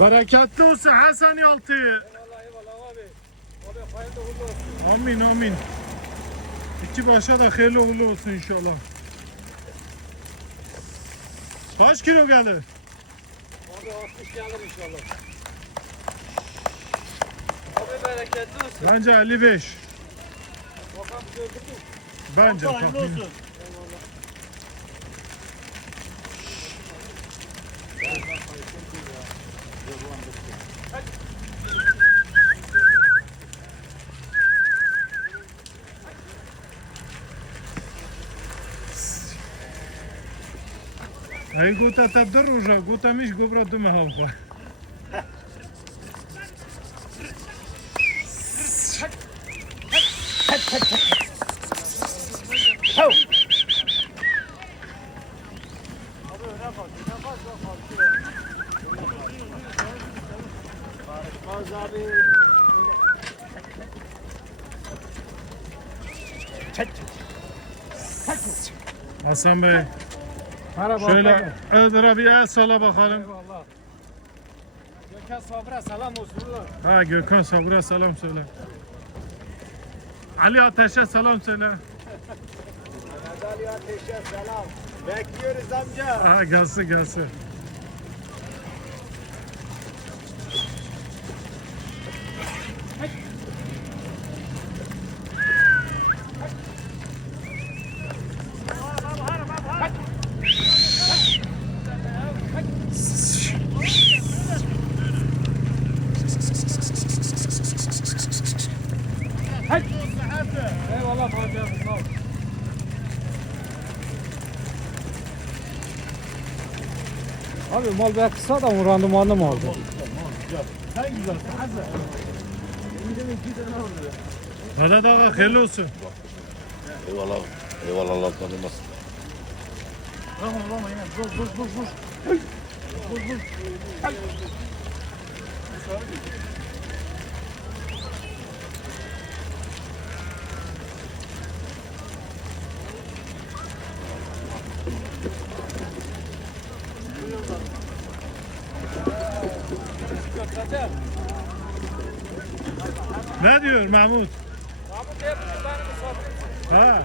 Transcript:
Bereketli olsun Hasan Yaltı. Eyvallah eyvallah abi. Abi hayırlı uğurlu olsun. Amin amin. İki başa da hayırlı uğurlu olsun inşallah. Kaç kilo gelir? Abi 60 gelir inşallah. Abi bereketli olsun. Bence 55. Bakalım gördük mü? Bence Hayırlı Ай гута та дорожа, гута між губро домагавка. Oh! Machałka. Abi. Barışmaz abi. Hasan Bey, Merhaba. şöyle Ödür'e bir el sala bakalım. Eyvallah. Gökhan Sabra selam olsun. ulan. Ha Gökhan Sabur'a selam söyle. Ali Ateş'e selam söyle. Ali Ateş'e selam. Bekliyoruz amca. Ha gelsin gelsin. Eyvallah amca. Sağ ol. Abi mal be kısa da mı randımanlı mı oldu? Sen güzelsin Hasan. Hadi daha hayırlı olsun. Eyvallah. Eyvallah Allah tanımasın. Rama rama yine. Vur vur vur vur. Vur vur. Ne diyor Mahmut? Mahmut hep kızlarını satıyor. Ha.